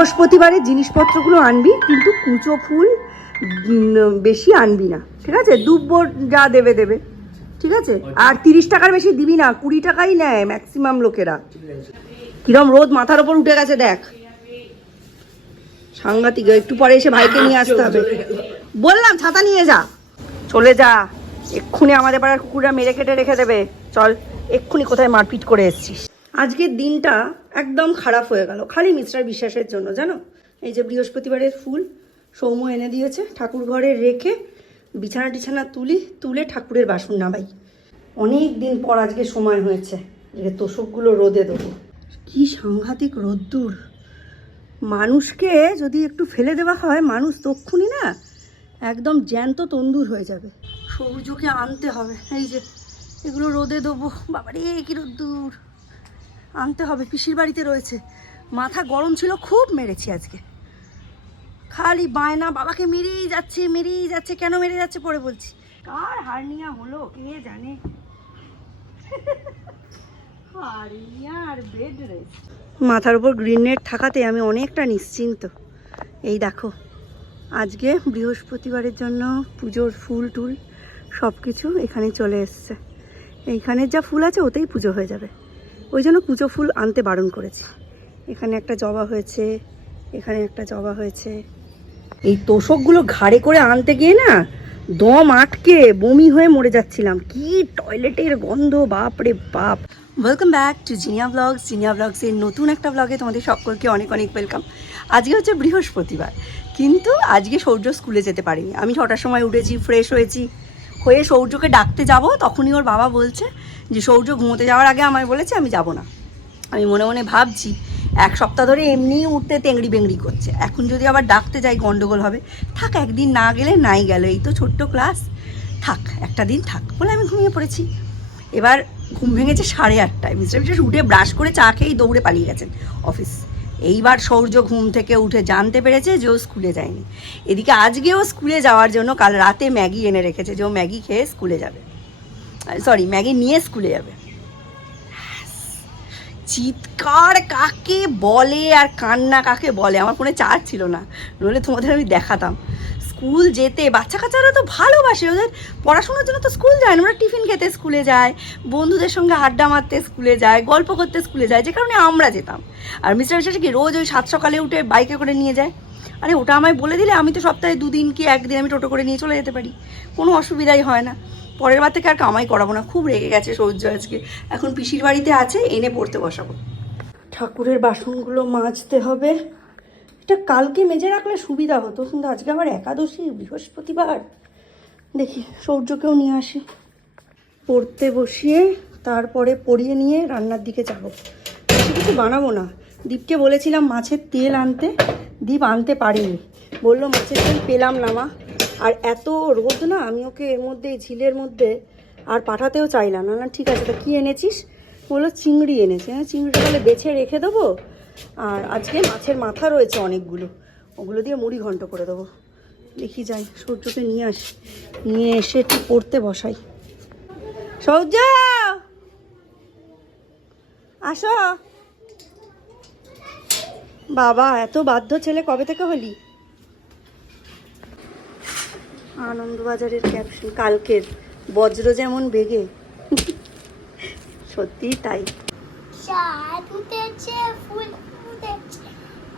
বৃহস্পতিবারের জিনিসপত্রগুলো আনবি, কিন্তু কুচো ফুল বেশি আনবি না, ঠিক আছে? দুব্বর যা দেবে দেবে, ঠিক আছে? আর 30 টাকার বেশি দিবি না, 20 টাকাই নেয় ম্যাক্সিমাম লোকেরা। কিরম রোদ মাথার ওপর উঠে গেছে দেখ, সাংঘাতিক। একটু পরে এসে ভাইকে নিয়ে আসতে হবে। বললাম ছাতা নিয়ে যা, চলে যা, এক্ষুনি আমাদের পাড়ার কুকুররা মেরে কেটে রেখে দেবে। চল, এক্ষুনি কোথায় মারপিট করে এসছিস। আজকের দিনটা একদম খারাপ হয়ে গেল খালি মিস্টার বিশ্বাসের জন্য, জানো? এই যে বৃহস্পতিবারের ফুল সৌম্য এনে দিয়েছে, ঠাকুর ঘরে রেখে বিছানা টিছানা তুলে ঠাকুরের বাসন নামাই। অনেক দিন পর আজকে সময় হয়েছে যে তোষকগুলো রোদে দেবো। কি সাংঘাতিক রোদ্দুর! মানুষকে যদি একটু ফেলে দেওয়া হয়, মানুষ তক্ষুনি না একদম জ্যান্ত তন্দুর হয়ে যাবে। সূর্যকে আনতে হবে, এই যে এগুলো রোদে দেবো। বাবারে কি রোদ্দুর! আনতে হবে, পিসির বাড়িতে রয়েছে। মাথা গরম ছিল, খুব মেরেছি আজকে। খালি বায়না, বাবাকে মেরেই যাচ্ছে। কেন মেরে যাচ্ছে পরে বলছি। কার হার্নিয়া হলো কে জানে। মাথার উপর গ্রিন নেট থাকাতে আমি অনেকটা নিশ্চিন্ত। এই দেখো, আজকে বৃহস্পতিবারের জন্য পুজোর ফুল টুল সব কিছু এখানে চলে এসছে। এইখানের যা ফুল আছে ওতেই পুজো হয়ে যাবে, ওই জন্য কুচো ফুল আনতে বারণ করেছি। এখানে একটা জবা হয়েছে, এখানে একটা জবা হয়েছে। এই তোষকগুলো ঘাড়ে করে আনতে গিয়ে না দম আটকে বমি হয়ে মরে যাচ্ছিলাম। কি টয়লেটের গন্ধ, বাপ রে বাপ। Welcome back to Jinia blogs. জিনিয়া ব্লগসের নতুন একটা ব্লগে তোমাদের সকলকে অনেক অনেক ওয়েলকাম। আজকে হচ্ছে বৃহস্পতিবার, কিন্তু আজকে সৌর্য স্কুলে যেতে পারিনি। আমি 6টার সময় উঠেছি, ফ্রেশ হয়ে সৌর্যকে ডাকতে যাব, তখনই ওর বাবা বলছে যে সৌর্য ঘুমোতে যাওয়ার আগে আমায় বলেছে আমি যাব না। আমি মনে মনে ভাবছি, এক সপ্তাহ ধরে এমনিই উঠতে তেংড়ি বেংড়ি করছে, এখন যদি আবার ডাকতে যাই গন্ডগোল হবে। থাক, একদিন না গেলে নাই গেল, এই তো ছোট্ট ক্লাস, থাক একটা দিন থাক বলে আমি ঘুমিয়ে পড়েছি। এবার ঘুম ভেঙেছে 8:30টায়। মিস্টার বিশ্বাস উঠে ব্রাশ করে চা খেয়েই দৌড়ে পালিয়ে গেছেন অফিস। এইবার সৌর্য ঘুম থেকে উঠে জানতে পেরেছে যে ও স্কুলে যায়নি। এদিকে আজকেও স্কুলে যাওয়ার জন্য কাল রাতে ম্যাগি এনে রেখেছে, যে ও ম্যাগি খেয়ে স্কুলে যাবে, ম্যাগি নিয়ে স্কুলে যাবে। চিৎকার কাকে বলে আর কান্না কাকে বলে, আমার ফোনে চার্জ ছিল না, নইলে তোমাদের আমি দেখাতাম। স্কুল যেতে বাচ্চা কাচ্চারা তো ভালোবাসে, ওদের পড়াশোনার জন্য তো স্কুল যায় না, ওরা টিফিন খেতে স্কুলে যায়, বন্ধুদের সঙ্গে আড্ডা মারতে স্কুলে যায়, গল্প করতে স্কুলে যায়, যে কারণে আমরা যেতাম। আর মিস্টার বিশ্বাস কি রোজ ওই 7 সকালে উঠে বাইকে করে নিয়ে যায়। আরে ওটা আমায় বলে দিলে আমি তো সপ্তাহে 2 দিন কি 1 দিন আমি টোটো করে নিয়ে চলে যেতে পারি, কোনো অসুবিধাই হয় না। পরের বার থেকে আর কামাই করাবো না। খুব রেগে গেছে সৌর্য আজকে, এখন পিসির বাড়িতে আছে, এনে পড়তে বসাবো। ঠাকুরের বাসনগুলো মাজতে হবে, এটা কালকে মেজে রাখলে সুবিধা হতো, কিন্তু আজকে আবার একাদশী, বৃহস্পতিবার। দেখি সৌর্যকেও নিয়ে আসি, পড়তে বসিয়ে তারপরে পড়িয়ে নিয়ে রান্নার দিকে যাবো। বেশি কিছু বানাবো না। দীপকে বলেছিলাম মাছের তেল আনতে, দীপ আনতে পারিনি, বললো মাছের তেল পেলাম না মা। আর এত রোদ না, আমি ওকে এর মধ্যে ঝিলের মধ্যে আর পাঠাতেও চাইলাম না। ঠিক আছে, তা কী এনেছিস? বললো চিংড়ি এনেছে। হ্যাঁ, চিংড়িটা তাহলে বেছে রেখে দেবো। আর আজকে মাছের মাথা রয়েছে অনেকগুলো, ওগুলো দিয়ে মুড়ি ঘন্ট করে দেবো। দেখি যাই, সূর্যকে নিয়ে আসি, নিয়ে এসে একটু পড়তে বসাই। সৌর্য আসো। বাবা, এত বাধ্য ছেলে কবে থেকে হলি? আনন্দবাজারের ক্যাপশন কালকের, বজ্র যেমন বেগে। সত্যি তাই। চাঁদ উঠেছে, ফুল উঠেছে,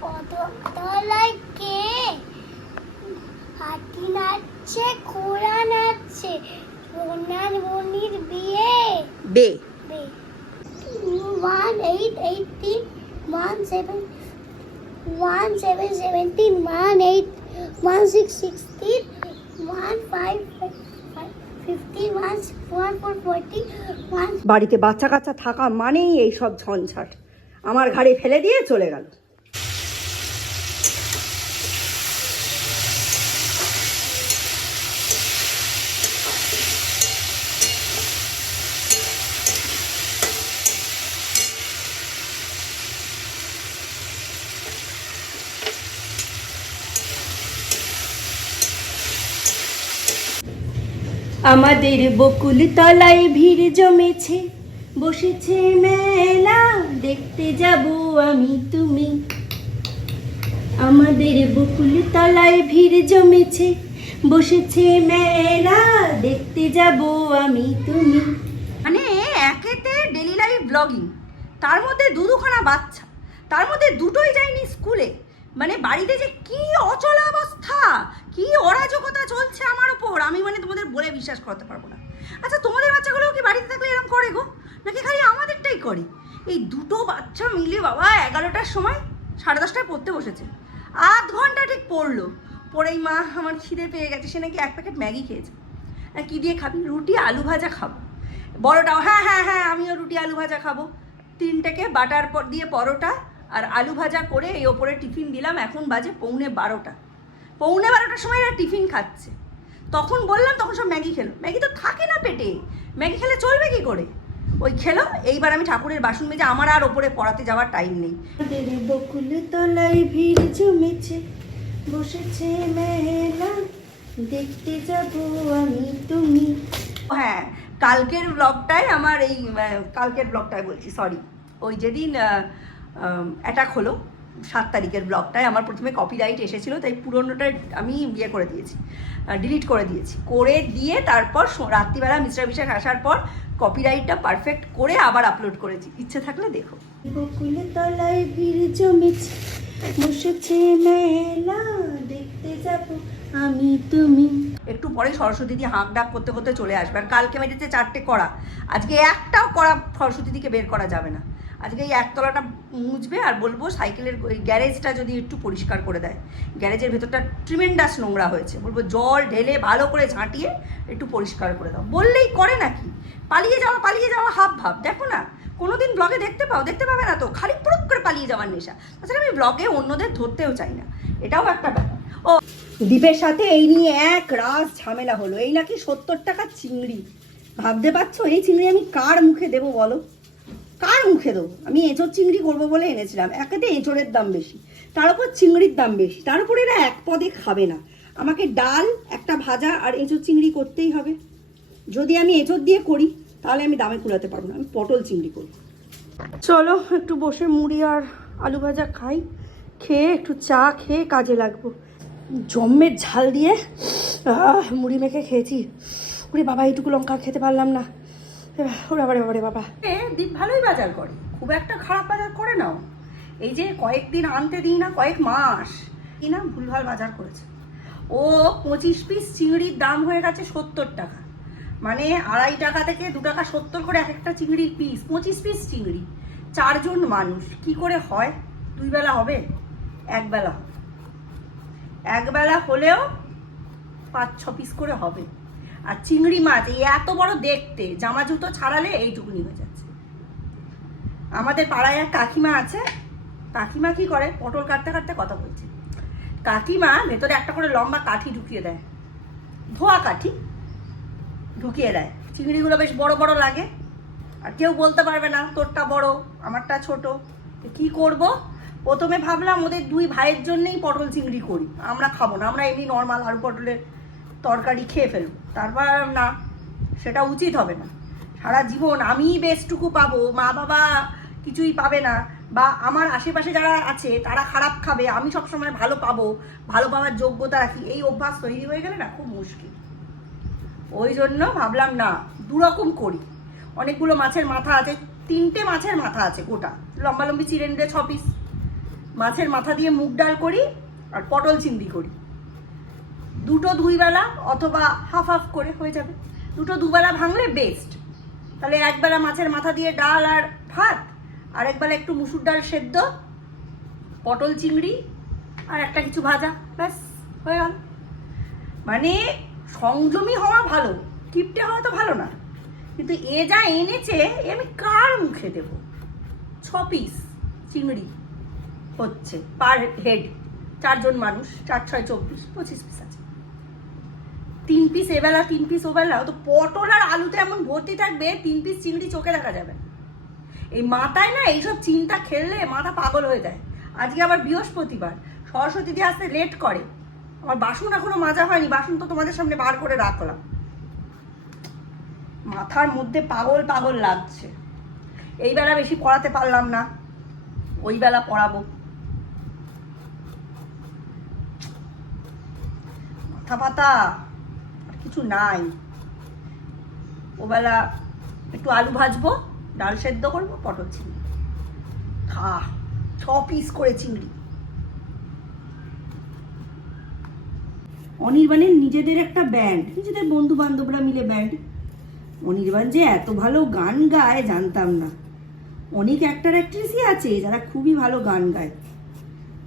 কত তলায় কে হাতি নাচছে, ঘোড়া নাচছে, সোনার মনির বিয়ে। বে 1818 17 17 18 16 15 বাড়িতে বাচ্চা কাচ্চা থাকা মানেই এই সব ঝঞ্ঝাট, আমার ঘাড়ে ফেলে দিয়ে চলে গেল। আমাদের বকুল তলায় ভিড় জমেছে, বসেছে মেলা, দেখতে যাব আমি তুমি। আমাদের বকুল তলায় ভিড় জমেছে, বসেছে মেলা, দেখতে যাব আমি তুমি। মানে একেতে ডেলি লাইফ ব্লগিং, তার মধ্যে দুখানা বাচ্চা, তার মধ্যে দুটোই যায়নি স্কুলে। মানে বাড়িতে যে কি অচলাবস্থা, কি অরাজকতা চলছে আমার ওপর, আমি মানে তোমাদের বলে বিশ্বাস করতে পারবো না। আচ্ছা তোমাদের বাচ্চাগুলোও কি বাড়িতে থাকলে এরকম করে গো, নাকি খালি আমাদেরটাই করে? এই দুটো বাচ্চা মিলে বাবা 11টার সময় 10:30টায় পড়তে বসেছে, আধ ঘন্টা ঠিক পড়লো। পড়েই মা আমার খিদে পেয়ে গেছে, সে নাকি 1 প্যাকেট ম্যাগি খেয়েছে। কী দিয়ে খাবি? রুটি আলু ভাজা খাবো। বড়টাও হ্যাঁ হ্যাঁ হ্যাঁ আমিও রুটি আলু ভাজা খাবো। 3টেকে বাটার দিয়ে পরোটা আর আলু ভাজা করে এই ওপরে টিফিন দিলাম। এখন বাজে 12:15। 12:15টার সময় এরা টিফিন খাচ্ছে। তখন বললাম, তখন সব ম্যাগি খেলো। ম্যাগি তো থাকে না পেটে, ম্যাগি খেলে চলবে কি করে? ওই খেলো। এইবার আমি ঠাকুরের বাসন মেজে, আমার আর ওপরে পড়াতে যাওয়ার টাইম নেই। বকুল তলায় ভিড় জমেছে, বসেছে মেলা, দেখতে যাব আমি তুমি। হ্যাঁ, কালকের ব্লগটায় আমার এই কালকের ব্লগটায় বলছি, সরি, ওই যেদিন অ্যাটাক হলো 7 তারিখের ব্লগটায় আমার প্রথমে কপিরাইট এসেছিলো, তাই পুরোনোটা আমি ইয়ে করে দিয়েছি, ডিলিট করে দিয়েছি। করে দিয়ে তারপর রাত্রিবেলা মিস্টার বিশ্বাস আসার পর কপিরাইটটা পারফেক্ট করে আবার আপলোড করেছি, ইচ্ছে থাকলে দেখো। বকুল তলায় ভিড় জমেছে, বসেছে মেলা, দেখতে যাব আমি তুমি। একটু পরে সরস্বতী দি হাঁক ডাক করতে করতে চলে আসবে। আর কালকে মেরেছে 4টে কড়া, আজকে একটাও কড়া সরস্বতী দিকে বের করা যাবে না। আজকে এই একতলাটা মুছবে, আর বলবো সাইকেলের ওই গ্যারেজটা যদি একটু পরিষ্কার করে দেয়। গ্যারেজের ভেতরটা ট্রিমেন্ডাস নোংরা হয়েছে, বলবো জল ঢেলে ভালো করে ঝাঁটিয়ে একটু পরিষ্কার করে দাও। বললেই করে নাকি? পালিয়ে যাওয়া হাব ভাব। দেখো না, কোনোদিন ব্লগে দেখতে পাবে না তো, খালি পুরুক করে পালিয়ে যাওয়ার নেশা। তাছাড়া আমি ব্লগে অন্যদের ধরতেও চাই না, এটাও একটা ব্যাপার। ও দীপের সাথে এই নিয়ে এক রাস ঝামেলা হলো। এই নাকি 70 টাকা চিংড়ি। ভাবতে পারছো এই চিংড়ি আমি কার মুখে দেবো বলো? কার মুখে দেবো? আমি এঁচোড় চিংড়ি করবো বলে এনেছিলাম। একেতে এঁচোড়ের দাম বেশি, তার উপর চিংড়ির দাম বেশি, তার উপর এরা এক পদে খাবে না। আমাকে ডাল, একটা ভাজা আর এঁচোড় চিংড়ি করতেই হবে। যদি আমি এঁচোড় দিয়ে করি তাহলে আমি দামে কুলাতে পারবো না, আমি পটল চিংড়ি করি। চলো একটু বসে মুড়ি আর আলু ভাজা খাই, খেয়ে একটু চা খেয়ে কাজে লাগবো। জম্মের ঝাল দিয়ে মুড়ি মেখে খেয়েছি। ওরে বাবা, এইটুকু লঙ্কা খেতে পারলাম না। ওরে বাবারে বাবা। দীপ ভালোই বাজার করে, খুব একটা খারাপ বাজার করে নাও। এই যে কয়েকদিন আনতে দিই না, কয়েক মাস কি না ভুলভাল বাজার করেছে। ও 25 পিস চিংড়ির দাম হয়ে গেছে 70 টাকা। মানে 2.5 টাকা থেকে 2 টাকা 70 করে এক একটা চিংড়ির পিস। 25 পিস চিংড়ি, 4 জন মানুষ, কি করে হয়? 2 বেলা হবে? 1 বেলা হবে। 1 বেলা হলেও 5-6 পিস করে হবে। আর চিংড়ি মাছ এই এত বড় দেখতে, জামা জুতো ছাড়ালে এইটুকুনি হয়ে যাচ্ছে। আমাদের পাড়ায় এক কাকিমা আছে। কাকিমা কি করে, পটল কাটতে কাটতে কথা বলছে। কাকিমা ভেতরে একটা করে লম্বা কাঠি ঢুকিয়ে দেয়, ধোয়া কাঠি ঢুকিয়ে দেয়। চিংড়িগুলো বেশ বড় বড় লাগে, আর কেউ বলতে পারবে না তোরটা বড় আমারটা ছোট। কি করব? প্রথমে ভাবলাম ওদের 2 ভাইয়ের জন্যই পটল চিংড়ি করি, আমরা খাবো না, আমরা এমনি নর্মাল আলু পটলের তরকারি খেয়ে ফেলবো। তারপর না, সেটা উচিত হবে না। সারা জীবন আমি বেশটুকু পাবো, মা বাবা কিছুই পাবে না, বা আমার আশেপাশে যারা আছে তারা খারাপ খাবে, আমি সবসময় ভালো পাবো, ভালো পাওয়ার যোগ্যতা রাখি, এই অভ্যাস তৈরি হয়ে গেলে না খুব মুশকিল। ওই জন্য ভাবলাম না, 2 রকম করি। অনেকগুলো মাছের মাথা আছে, 3টে মাছের মাথা আছে গোটা, লম্বালম্বি চিড়ে নিলে 6 পিস। মাছের মাথা দিয়ে মুগ ডাল করি আর পটল চিংড়ি করি। 2 বেলা অথবা হাফ হাফ করে হয়ে যাবে। 2 বেলা ভাঙলে বেস্ট। তাহলে 1 বেলা মাছের মাথা দিয়ে ডাল আর ভাত, আর 1 বেলা একটু মুসুর ডাল সেদ্ধ, পটল চিংড়ি আর একটা কিছু ভাজা, ব্যাস হয়ে গেল। মানে সংযমী হওয়া ভালো, কিপটে হওয়া তো ভালো না। কিন্তু এ যা এনেছে এ আমি কার মুখে দেব? 6 পিস চিংড়ি হচ্ছে পার হেড, 4 জন মানুষ, 4-6 24, 25 পিস আছে। 3 পিস এবেলা 3 পিস ওবেলা, তো পটল আর আলুতে এমন ভর্তি থাকবে 3 পিস চিংড়ি চোখে দেখা যাবে। এই মাথায় না এইসব চিন্তা খেললে মাথা পাগল হয়ে যায়। আজকে আবার বৃহস্পতিবার, সরস্বতী দিয়ে আসতে লেট করে। আমার বাসন এখনো মাজা হয়নি, বাসন তো তোমাদের সামনে বার করে রাখলাম। মাথার মধ্যে পাগল পাগল লাগছে। এই বেলা বেশি পড়াতে পারলাম না, ওই বেলা পড়াবো। মাথা পাতা আর কিছু নাই। ওবেলা একটু আলু ভাজবো, ডাল সেদ্ধ করবো, পটল চিংড়ি খা। 6 পিস করে চিংড়ি। অনির্বাণের নিজেদের একটা ব্যান্ড, নিজেদের বন্ধু বান্ধবরা মিলে ব্যান্ড। অনির্বাণ যে এত ভালো গান গায় জানতাম না। অনেক অ্যাক্টর অ্যাক্ট্রেসই আছে যারা খুবই ভালো গান গায়।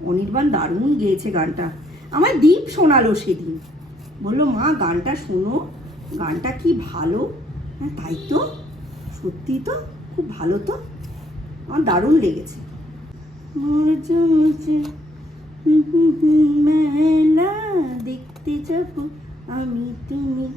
অনির্বাণ দারুণ গেয়েছে গানটা। আমার দীপ শোনালো সেদিন, বললো মা গানটা শোনো, গানটা কি ভালো। হ্যাঁ তাই তো, সত্যি তো খুব ভালো তো, আমার দারুণ লেগেছে। মেলা দেখতে যাবো আমি তুমি।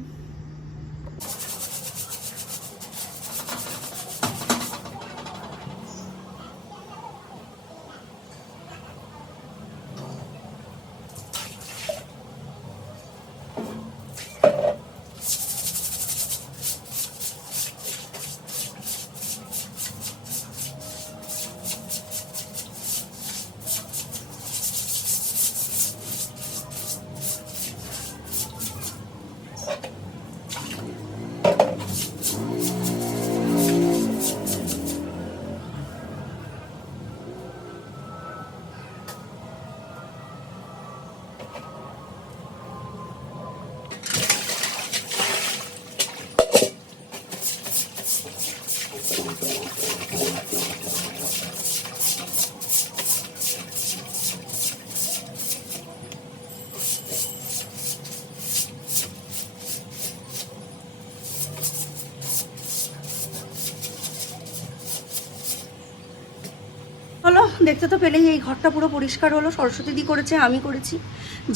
হলো, দেখতে তো পেলেই এই ঘরটা পুরো পরিষ্কার হলো। সরস্বতী দি করেছে, আমি করেছি।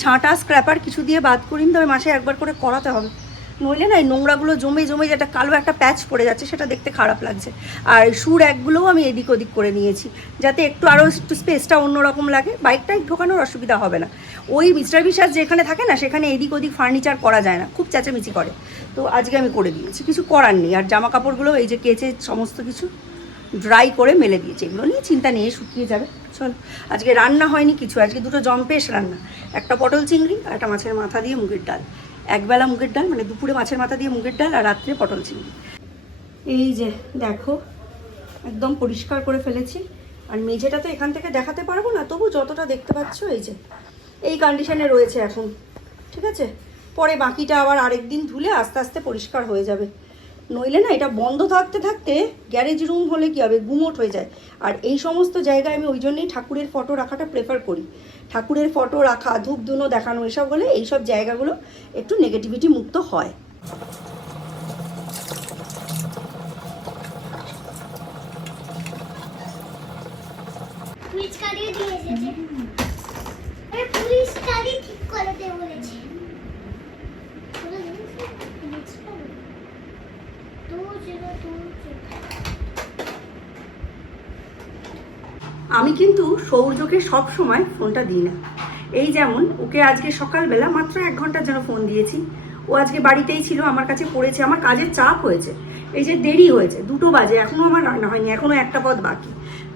ঝাঁটা স্ক্র্যাপার কিছু দিয়ে বাদ করিনি, তবে মাসে একবার করে করাতে হবে, নইলে না এই নোংরাগুলো জমে জমে যেটা কালো একটা প্যাচ পড়ে যাচ্ছে, সেটা দেখতে খারাপ লাগছে। আর সুর একগুলোও আমি এদিক ওদিক করে নিয়েছি, যাতে একটু আরও একটু স্পেসটা অন্যরকম লাগে, বাইকটাই ঢোকানোর অসুবিধা হবে না। ওই মিস্টার বিশ্বাস যেখানে থাকে না, সেখানে এদিক ওদিক ফার্নিচার করা যায় না, খুব চেঁচামেচি করে। তো আজকে আমি করে দিয়েছি, কিছু করার নেই। আর জামা কাপড়গুলো এই যে কেচে সমস্ত কিছু ড্রাই করে মেলে দিয়েছে, এগুলো নিয়ে চিন্তা নিয়ে শুকিয়ে যাবে। চলো, আজকে রান্না হয়নি কিছু, আজকে দুটো জম্পেশ রান্না, একটা পটল চিংড়ি আর একটা মাছের মাথা দিয়ে মুগের ডাল। একবেলা মুগের ডাল, মানে দুপুরে মাছের মাথা দিয়ে মুগের ডাল, আর রাত্রে পটল চিংড়ি। এই যে দেখো একদম পরিষ্কার করে ফেলেছি। আর মেঝেটা তো এখান থেকে দেখাতে পারবো না, তবু যতটা দেখতে পাচ্ছ এই যে এই কন্ডিশনে রয়েছে এখন, ঠিক আছে। পরে বাকিটা আবার আরেকদিন ধুলে আস্তে আস্তে পরিষ্কার হয়ে যাবে। নইলে না এটা বন্ধ থাকতে থাকতে গ্যারেজ রুম হলে কী হবে, গুমোট হয়ে যায়। আর এই সমস্ত জায়গায় আমি ওই জন্যই ঠাকুরের ফটো রাখাটা প্রেফার করি। ঠাকুরের ফটো রাখা, ধূপ ধুনো দেখানো, এসব হলে এইসব জায়গাগুলো একটু নেগেটিভিটি মুক্ত হয়। পুলিশ গাড়ি দিয়ে এসেছে, পুলিশ গাড়ি ঠিক করে দে বলেছে। আমি কিন্তু সৌর্যকে সব সময় ফোনটা দিই না। এই যেমন ওকে আজকে সকালবেলা মাত্র 1 ঘন্টার জন্য ফোন দিয়েছি। ও আজকে বাড়িতেই ছিল, আমার কাছে পড়েছে, আমার কাজের চাপ হয়েছে, এই যে দেরি হয়েছে, 2টো বাজে, এখনও আমার রান্না হয়নি, এখনও একটা পদ বাকি।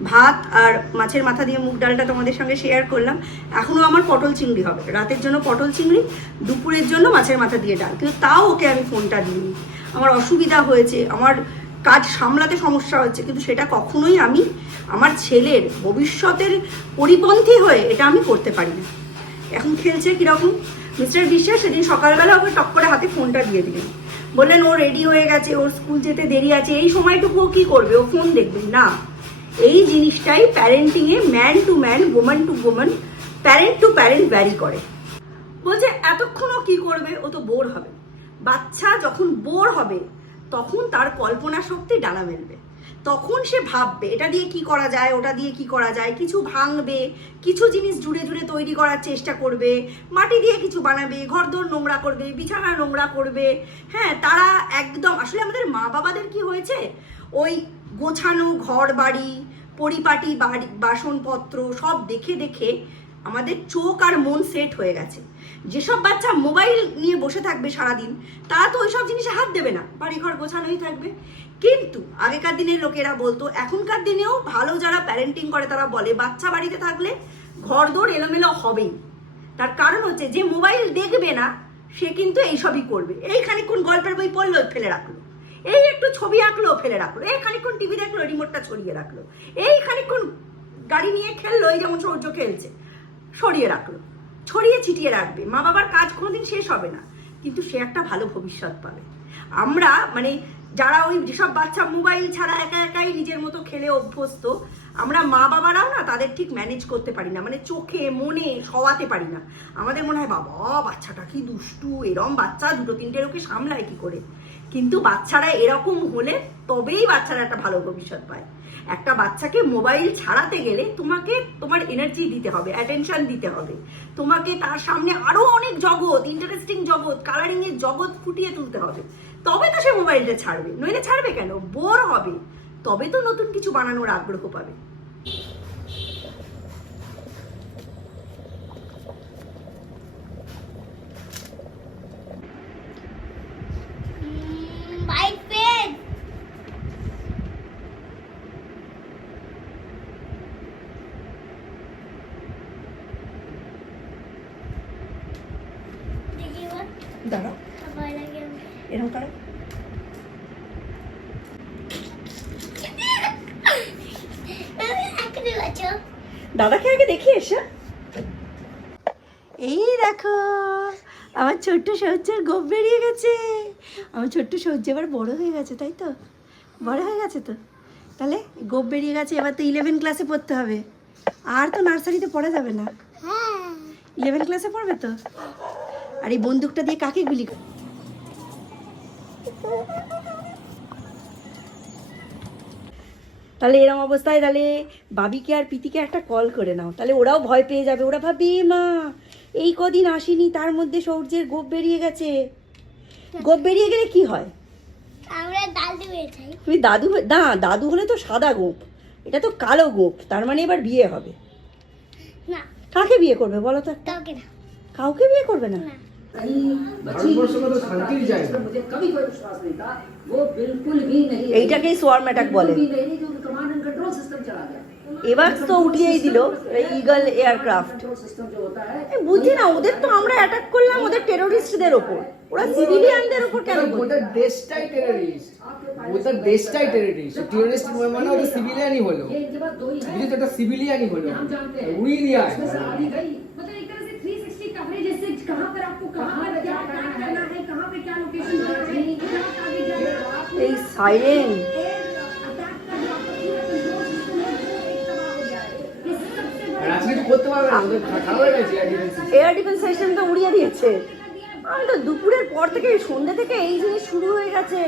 ভাত আর মাছের মাথা দিয়ে মুগ ডালটা তোমাদের সঙ্গে শেয়ার করলাম, এখনও আমার পটল চিংড়ি হবে, রাতের জন্য পটল চিংড়ি, দুপুরের জন্য মাছের মাথা দিয়ে ডাল। কিন্তু তাও ওকে আমি ফোনটা দিইনি, আমার অসুবিধা হয়েছে, আমার কাজ সামলাতে সমস্যা হচ্ছে, কিন্তু সেটা কখনোই আমি আমার ছেলের ভবিষ্যতের পরিপন্থী হয়ে এটা আমি করতে পারি না। এখন খেলছে কীরকম, মিস্টার বিশ্বাস সেদিন সকালবেলা ওকে টক করে হাতে ফোনটা দিয়ে দিলেন, বললেন ও রেডি হয়ে গেছে, ওর স্কুল যেতে দেরি আছে, এই সময়টুকু ও কী করবে, ও ফোন দেখবে না। এই জিনিসটাই প্যারেন্টিংয়ে man to man, woman to woman, parent to parent vary করে। বলছে এতক্ষণ ও কী করবে, ও তো বোর হবে। বাচ্চা যখন বোর হবে তখন তার কল্পনা শক্তি ডানা মেলবে, তখন সে ভাববে এটা দিয়ে কি করা যায়, ওটা দিয়ে কি করা যায়, কিছু ভাঙবে, কিছু জিনিস জুড়ে জুড়ে তৈরি করার চেষ্টা করবে, মাটি দিয়ে কিছু বানাবে, ঘরদোর নোংরা করবে, বিছানা নোংরা করবে। হ্যাঁ, তারা একদম, আসলে আমাদের মা বাবাদের কি হয়েছে, ওই গোছানো ঘর বাড়ি, পরিপাটি বাড়ি, বাসনপত্র সব দেখে দেখে আমাদের চোখ আর মন সেট হয়ে গেছে। যেসব বাচ্চা মোবাইল নিয়ে বসে থাকবে সারাদিন, তারা তো ওইসব জিনিসে হাত দেবে না, বাড়িঘর গোছানোই থাকবে। কিন্তু আগেকার দিনের লোকেরা বলতো, এখনকার দিনেও ভালো যারা প্যারেন্টিং করে তারা বলে, বাচ্চা বাড়িতে থাকলে ঘরদোর এলোমেলো হবেই। তার কারণ হচ্ছে যে মোবাইল দেখবে না সে কিন্তু এইসবই করবে। এই খানিকক্ষণ গল্পের বই পড়লো, ফেলে রাখলো। এই একটু ছবি আঁকলো, ফেলে রাখলো। এই খানিকক্ষণ টিভি দেখলো, রিমোটটা ছড়িয়ে রাখলো। এই খানিকক্ষণ গাড়ি নিয়ে খেললো, এই যেমন সৌর্য খেলছে, সরিয়ে রাখলো। ছড়িয়ে ছিটিয়ে রাখবে। মা বাবার কাজ কোনোদিন শেষ হবে না, কিন্তু সে একটা ভালো ভবিষ্যৎ পাবে। আমরা মানে যারা ওই যেসব বাচ্চা মোবাইল ছাড়া একা একাই নিজের মতো খেলে অভ্যস্ত, আমরা মা বাবারাও না তাদের ঠিক ম্যানেজ করতে পারি না, মানে চোখে মনে সওয়াতে পারি না। আমাদের মনে হয় বাবা বাচ্চাটা কি দুষ্টু, এরম বাচ্চা দুটো তিনটে লোকে সামলায় কি করে। কিন্তু বাচ্চারা এরকম হলে তবেই বাচ্চারা একটা ভালো ভবিষ্যৎ পায়। একটা বাচ্চাকে মোবাইল ছাড়াতে গেলে তোমাকে তোমার এনার্জি দিতে হবে, অ্যাটেনশন দিতে হবে, তোমাকে তার সামনে আরো অনেক জগৎ, ইন্টারেস্টিং জগৎ, কালারিং এর জগৎ ফুটিয়ে তুলতে হবে, তবে তো সে মোবাইলটা ছাড়বে। নইলে ছাড়বে কেন? বোর হবে, তবে তো নতুন কিছু বানানোর আগ্রহ পাবে। My friend. দেখি এবার দাঁড়াও, ভয় লাগে এরকম করো। দাদাকে আগে দেখি এসে। এই দেখো আমার ছোট্ট সূর্যের গোপ বেরিয়ে গেছে। আমার ছোট্ট সূর্য এবার বড় হয়ে গেছে, তাই তো? বড় হয়ে গেছে তো, তাহলে গোপ বেরিয়ে গেছে। এবার তো 11 ক্লাসে পড়তে হবে, আর তো নার্সারিতে পড়া যাবে না। 11 ক্লাসে পড়বে তো। আর এই বন্দুকটা দিয়ে কাকে গুলি করে? তাহলে এরম অবস্থায় তাহলে বাবিকে আর প্রীতিকে একটা কল করে নাও, তাহলে ওরাও ভয় পেয়ে যাবে। ওরা ভাববে মা এই কদিন আসেনি, তার মধ্যে সূর্যের গোপ বেরিয়ে গেছে। গোপ বেরিয়ে গেলে কি হয়? আমরা দাদু হয়ে যাই। তুমি দাদু না, দাদু হলে তো সাদা গোপ, এটা তো কালো গোপ। তার মানে এবার বিয়ে হবে না। কাকে বিয়ে করবে বলো তো? একটা কাউকে না। কাউকে বিয়ে করবে না। এইটাকেই সোয়ার্ম অ্যাটাক বলে। এবার তো উঠিয়েই দিল ইগল এয়ারক্রাফট। বুঝি না, ওদের তো আমরা অ্যাটাক করলাম ওদের টেরোরিস্টদের ওপর, ওরা সিভিলিয়ানদের ওপর কেন? ওদের দেশটাই টেররিস্ট, ওদের দেশটাই টেররিস্ট। টেররিস্ট মানে ওদের সিভিলিয়ানই হলো, বুঝলি তো, এটা সিভিলিয়ানই হলো, উড়িয়ে দিয়া। এই সাইরেন এয়ার ডিফেন্স সিস্টেম তো উড়িয়ে দিয়েছে। আমি তো দুপুরের পর থেকে সন্ধ্যে থেকে এই জিনিস শুরু হয়ে গেছে।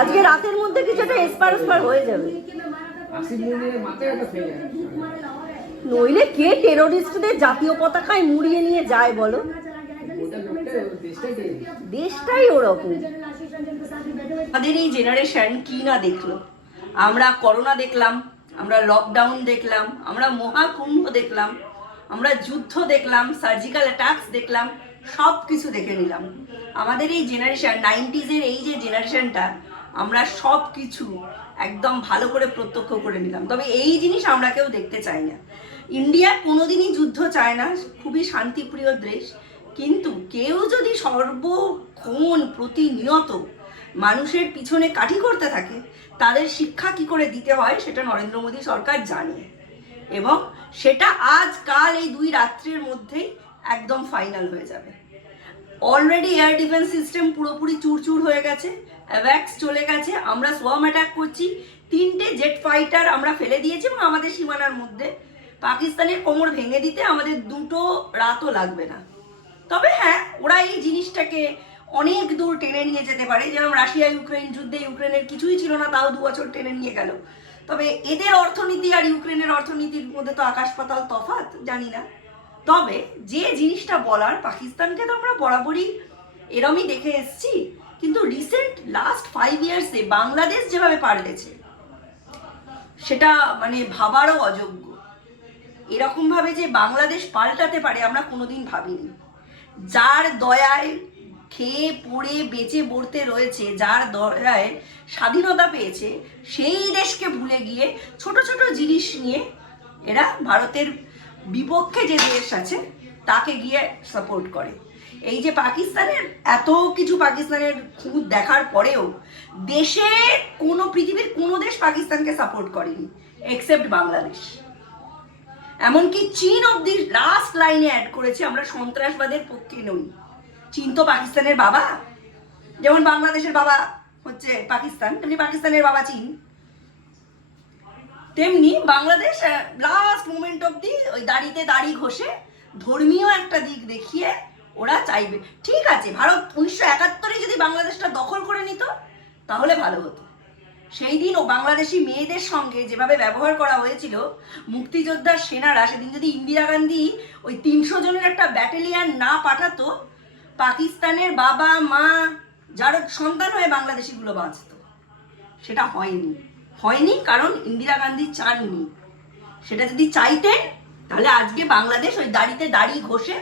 আজকে রাতের মধ্যে কিছু একটা এসপার হয়ে যাবে, নইলে কে টেরোরিস্টদের জাতীয় পতাকায় মুড়িয়ে নিয়ে যায় বলো? দেশটাই ওরকম। আমাদের এই জেনারেশন কি না দেখলো। আমরা করোনা দেখলাম, আমরা লকডাউন দেখলাম, আমরা মহাকুম্ভ দেখলাম, আমরা যুদ্ধ দেখলাম, সার্জিক্যাল অ্যাটাকস দেখলাম, সব কিছু দেখে নিলাম। আমাদের এই জেনারেশন 90s-এর এই যে জেনারেশনটা, আমরা সব কিছু একদম ভালো করে প্রত্যক্ষ করে নিলাম। তবে এই জিনিস আমরা কেউ দেখতে চাই না। ইন্ডিয়া কোনোদিনই যুদ্ধ চায় না, খুবই শান্তিপ্রিয় দেশ। কিন্তু কেউ যদি সর্বক্ষণ প্রতিনিয়ত মানুষের পিছনে কাঠি করতে থাকে, তাদের শিক্ষা কি করে দিতে হয় সেটা নরেন্দ্র মোদী সরকার জানে, এবং সেটা আজকাল এই 2 রাত্রের মধ্যেই একদম ফাইনাল হয়ে যাবে। অলরেডি এয়ার ডিফেন্স সিস্টেম পুরোপুরি চুরচুর হয়ে গেছে, অ্যাভ্যাক্স চলে গেছে। আমরা সোয়ার্ম অ্যাটাক করছি, 3টে জেট ফাইটার আমরা ফেলে দিয়েছি এবং আমাদের সীমানার মধ্যে। পাকিস্তানের কোমর ভেঙে দিতে আমাদের 2টো রাতও লাগবে না। তবে হ্যাঁ, ওরা এই জিনিসটাকে অনেক দূর টেনে নিয়ে যেতে পারে। যেমন রাশিয়া ইউক্রেন যুদ্ধে ইউক্রেনের কিছুই ছিল না, তাও 2 বছর টেনে নিয়ে গেল। তবে এদের অর্থনীতি আর ইউক্রেনের অর্থনীতির মধ্যে তো আকাশ পাতাল তফাৎ, জানি না। তবে যে জিনিসটা বলার, পাকিস্তানকে তো আমরা বরাবরই এরমই দেখে এসছি, কিন্তু রিসেন্ট লাস্ট 5 ইয়ার্সে বাংলাদেশ যেভাবে পাল্টেছে সেটা মানে ভাবারও অযোগ্য। এরকম ভাবে যে বাংলাদেশ পাল্টাতে পারে আমরা কোনোদিন ভাবিনি। যার দয়ায় খেয়ে পড়ে বেঁচে বর্তে রয়েছে, যার দয়ায় স্বাধীনতা পেয়েছে, সেই দেশকে ভুলে গিয়ে ছোট ছোট জিনিস নিয়ে এরা ভারতের বিপক্ষে যে দেশ আছে তাকে গিয়ে সাপোর্ট করে। এই যে পাকিস্তানের এত কিছু, পাকিস্তানের খুব দেখার পরেও দেশে পৃথিবীর কোনো দেশ পাকিস্তানকে সাপোর্ট করেনি এক্সেপ্ট বাংলাদেশ। এমনকি চীন অব্দি লাস্ট লাইনে অ্যাড করেছে আমরা সন্ত্রাসবাদের পক্ষে নই। চীন তো পাকিস্তানের বাবা, যেমন বাংলাদেশের বাবা হচ্ছে পাকিস্তান, তেমনি পাকিস্তানের বাবা চীন। তেমনি বাংলাদেশ লাস্ট মোমেন্ট অব্দি ওই দাড়িতে দাড়ি ঘষে ধর্মীয় একটা দিক দেখিয়ে ওরা চাইবে। ঠিক আছে, ভারত 1971-এ যদি বাংলাদেশটা দখল করে নিত তাহলে ভালো হতো। সেই দিন ও বাংলাদেশি মেয়েদের সঙ্গে যেভাবে ব্যবহার করা হয়েছিল মুক্তিযোদ্ধার সেনারা, সেদিন যদি ইন্দিরা গান্ধী ওই 300 জনের একটা ব্যাটালিয়ান না পাঠাতো, পাকিস্তানের বাবা মা যার সন্তান হয়ে বাংলাদেশিগুলো বাঁচত। সেটা হয়নি কারণ ইন্দিরা গান্ধী চাননি। সেটা যদি চাইতেন তাহলে আজকে বাংলাদেশ ওই দাড়িতে দাড়ি ঘষে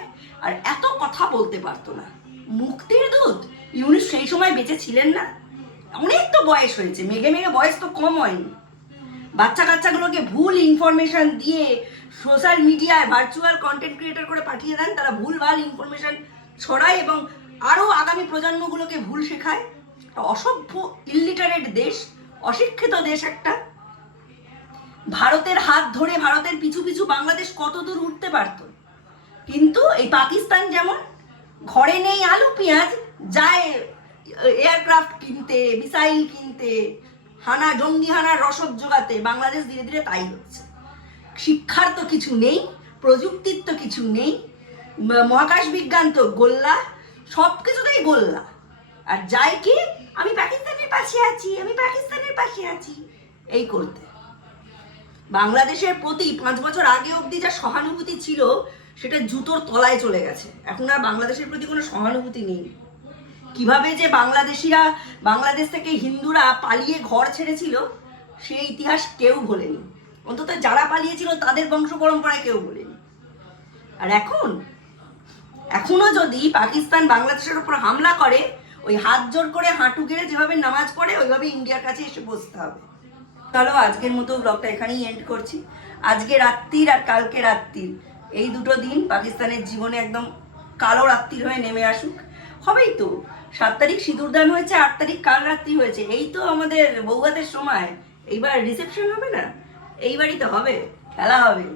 আর এত কথা বলতে পারতো না। মুক্তির দূত ইউনুস সেই সময় বেঁচে ছিলেন না, অনেক তো বয়স হয়েছে, মেঘে মেঘে বয়স তো কম হয়নি। বাচ্চা কাচ্চাগুলোকে ভুল ইনফরমেশন দিয়ে সোশ্যাল মিডিয়ায় ভার্চুয়াল কন্টেন্ট ক্রিয়েটর করে পাঠিয়ে দেন, তারা ভুলভাল ইনফরমেশন ছড়ায় এবং আরও আগামী প্রজন্মগুলোকে ভুল শেখায়। অসভ্য ইলিটারেট দেশ, অশিক্ষিত দেশ একটা। ভারতের হাত ধরে ভারতের পিছু পিছু বাংলাদেশ কত দূর উঠতে পারত, কিন্তু এই পাকিস্তান যেমন ঘরে নেই আলু পেঁয়াজ, যায় এয়ারক্রাফট কিনতে, মিসাইল কিনতে, জঙ্গি হানার রসদ জোগাতে। বাংলাদেশ ধীরে ধীরে তাই হচ্ছে। শিক্ষার তো কিছু নেই, প্রযুক্তির তো কিছু নেই, মহাকাশ বিজ্ঞান তো গোল্লা, সব কিছুতেই গোল্লা। আর যাই কি আমি পাকিস্তানের পাশে আছি, আমি পাকিস্তানের পাশে আছি এই করতে। বাংলাদেশের প্রতি 5 বছর আগে অবধি যা সহানুভূতি ছিল সেটা জুতোর তলায় চলে গেছে। এখন আর বাংলাদেশের প্রতি কোনো সহানুভূতি নেই। কিভাবে যে বাংলাদেশিরা, বাংলাদেশ থেকে হিন্দুরা পালিয়ে ঘর ছেড়েছিল সেই ইতিহাস কেউ ভোলেনি, অন্তত যারা পালিয়েছিল তাদের বংশ পরম্পরায় কেউ ভোলেনি। আর এখনো যদি পাকিস্তান বাংলাদেশের উপর হামলা করে, ওই হাত জোর করে হাঁটু গেড়ে যেভাবে নামাজ পড়ে ওইভাবে ইন্ডিয়ার কাছে এসে বসতে হবে। চলো আজকের মতো ব্লগটা এখানেই এন্ড করছি। আজকে রাত্রির আর কালকে রাত্রির এই দুটো দিন পাকিস্তানের জীবনে একদম কালো রাত্রির হয়ে নেমে আসুক। হবেই তো, 7 তারিখ সিঁদুরদান হয়েছে, 8 তারিখ কাল রাত্রি হয়েছে, এই তো আমাদের বৌভাতের সময়। এইবার রিসেপশন হবে না, এইবারই তো হবে, খেলা হবে।